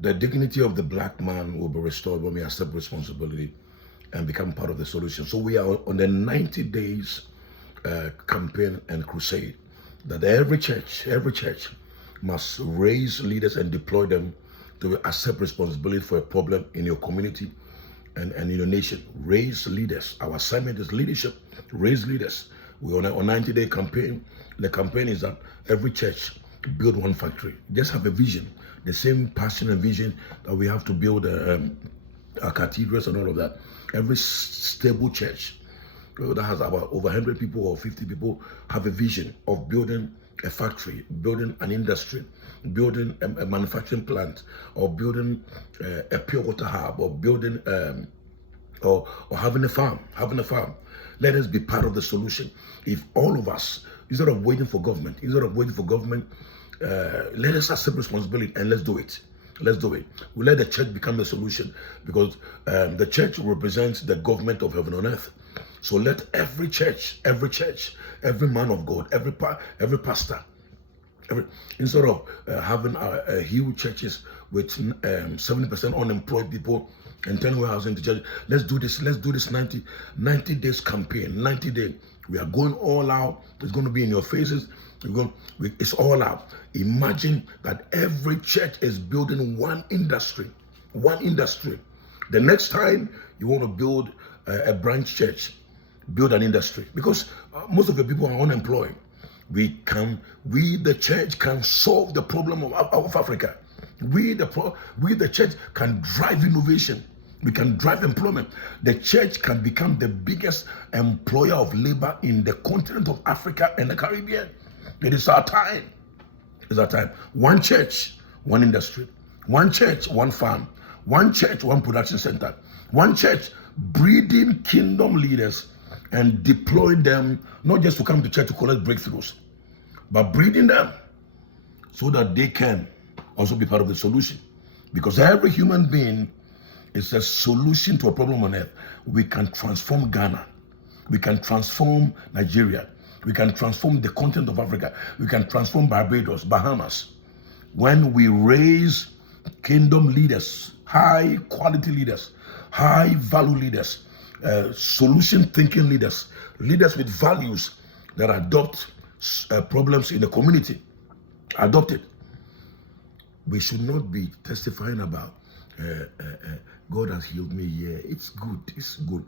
The dignity of the black man will be restored when we accept responsibility and become part of the solution. So we are on the 90 days campaign and crusade that every church must raise leaders and deploy them to accept responsibility for a problem in your community and in your nation. Raise leaders. Our assignment is leadership. Raise leaders. We're on a 90-day campaign. The campaign is that every church build one factory. Just have a vision, the same passion and vision that we have to build our cathedrals and all of that. Every stable church that has about over 100 people or 50 people have a vision of building a factory, building an industry, building a manufacturing plant, or building a pure water hub, or building or having a farm. Let us be part of the solution. If all of us, instead of waiting for government, let us accept responsibility and let's do it. Let's do it. We let the church become the solution, because the church represents the government of heaven on earth. So let every church, every man of God, every pastor, instead of having huge churches with 70% unemployed people and 10 warehousing to church, let's do this 90 days campaign. 90 days. We are going all out. It's going to be in your faces. It's all out. Imagine that every church is building one industry. The next time you want to build a branch church, build an industry, because most of the people are unemployed. We, the church, can solve the problem of Africa. We, the church, can drive innovation. We can drive employment. The church can become the biggest employer of labor in the continent of Africa and the Caribbean. It is our time. It's our time. One church, one industry. One church, one farm. One church, one production center. One church, breeding kingdom leaders and deploying them, not just to come to church to collect breakthroughs, but breeding them so that they can also be part of the solution. Because every human being is a solution to a problem on earth. We can transform Ghana. We can transform Nigeria. We can transform the continent of Africa. We can transform Barbados, Bahamas. When we raise kingdom leaders, high quality leaders, high value leaders, solution thinking leaders, leaders with values that adopt problems in the community, adopt it. We should not be testifying about God has healed me. Yeah, it's good.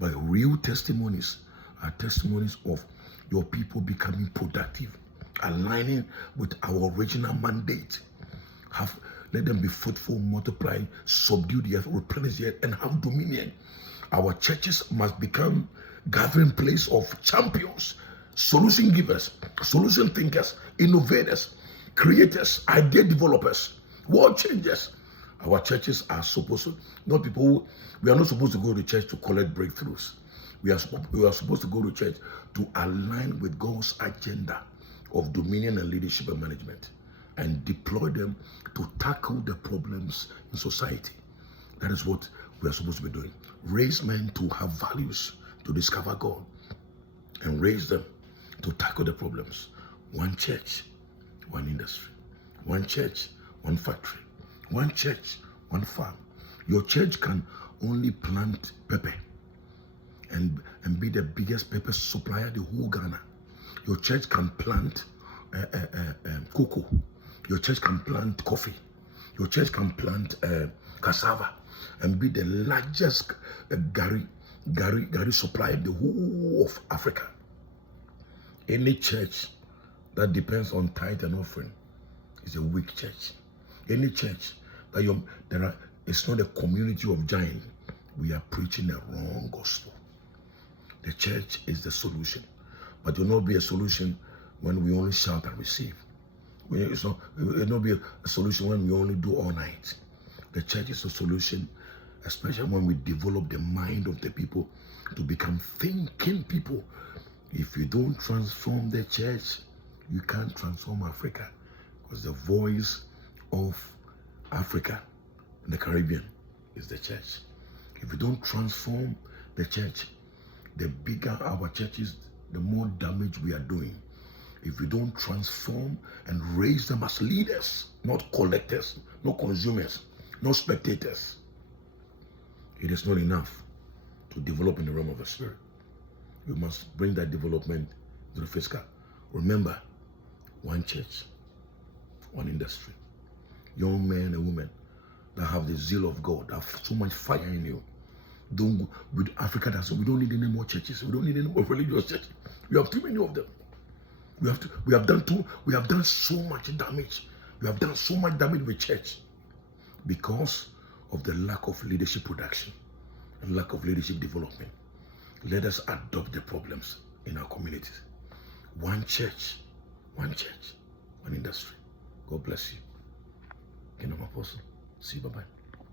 But real testimonies are testimonies of your people becoming productive, aligning with our original mandate. Let them be fruitful, multiply, subdue the earth, replenish the earth, and have dominion. Our churches must become gathering place of champions, solution givers, solution thinkers, innovators, creators, idea developers, world changers. Our churches are supposed to, not people we are not supposed to go to church to collect breakthroughs. We are supposed to go to church to align with God's agenda of dominion and leadership and management, and deploy them to tackle the problems in society. That is what we are supposed to be doing. Raise men to have values, to discover God, and raise them to tackle the problems. One church, one industry. One church, one factory. One church, one farm. Your church can only plant pepper and be the biggest pepper supplier the whole Ghana. Your church can plant cocoa. Your church can plant coffee. Your church can plant cassava and be the largest gari supplier the whole of Africa. Any church that depends on tithe and offering is a weak church. Any church that it's not a community of giants. We are preaching the wrong gospel. The church is the solution, but it will not be a solution when we only shout and receive. It will not be a solution when we only do all night. The church is a solution, especially when we develop the mind of the people to become thinking people. If you don't transform the church, you can't transform Africa, because the voice of Africa and the Caribbean is the church. If you don't transform the church, the bigger our churches, the more damage we are doing. If we don't transform and raise them as leaders, not collectors, not consumers, not spectators. It is not enough to develop in the realm of the spirit. We must bring that development to the physical. Remember, one church, one industry. Young men and women that have the zeal of God, that have so much fire in you. Don't go with Africa. We don't need any more churches. We don't need any more religious churches. We have too many of them. We have done so much damage. We have done so much damage with church because of the lack of leadership production and lack of leadership development. Let us adopt the problems in our communities. One church, one industry. God bless you. Kingdom Apostle. See you. Bye-bye.